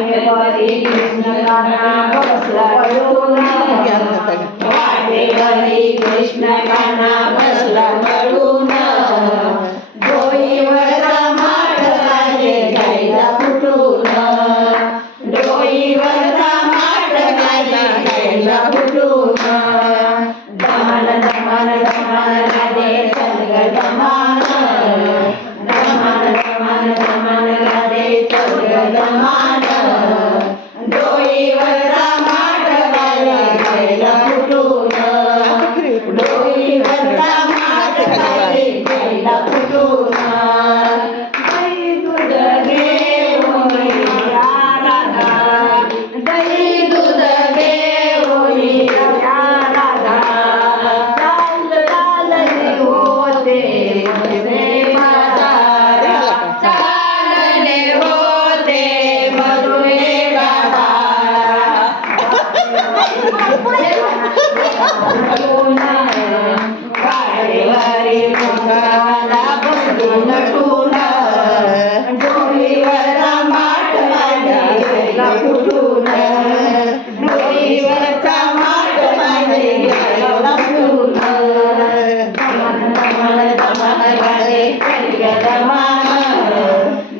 वाटेवरी कृष्ण कान्हा बसला पळून वाटेवरी कृष्ण कान्हा बसला पळून डोईवरचा माठ गाजे घ्यायला फुटून डोईवरचा माठ गाजे घ्यायला फुटून दमान दमान दमान गाजे चल ग दमान दमान दमान दमान गाजे चल ग दमान डोईवरचा माठ गाजे घ्यायला फुटून डोईवरचा माठ गाजे घ्यायला फुटून दही दूध घेऊन या राधा दही दूध घेऊन या राधा चाल चालले होते मधुरे बाजार चालले होते मधुरे बाजार वाडेवरी मुंगाला बसून टून डोईवरचा माठ गाजे फुटून डोईवरचा माठ गाजे घ्यायला फुटून दमान दमान दमान गाजे चल ग दमान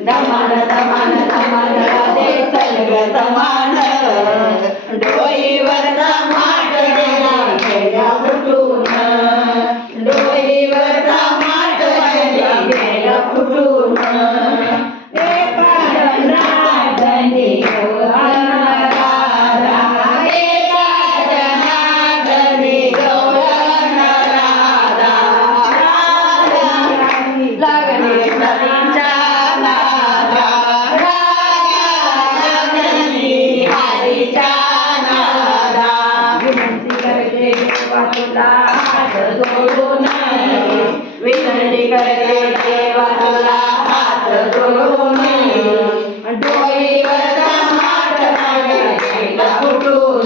दमान दमान दमान गाजे चल ग दमान डोईवरचा माठ घ्यायला फुटून डोईवरचा माठ घ्यायला फुटून एका जनार्दनी गौरवण राधा एका जनार्दनी गौरवण राधा लागली नदीच्या नादा लागली हरीच्या नादा विनंती करते देवा तुला हात जोडून विनंती करते देवा तुला हात जोडून डोईवरचा माठ गाजे घ्यायला फुटून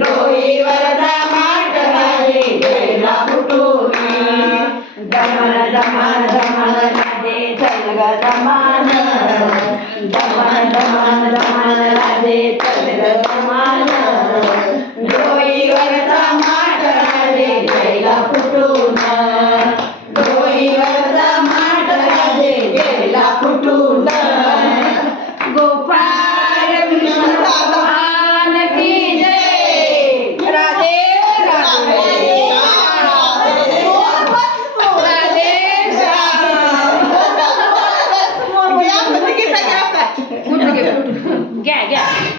डोईवरचा माठ गाजे घ्यायला फुटून दमान दमान दमान गाजे चल ग दमान दमान दमान दमान गाजे चल ग दमान डोईवरचा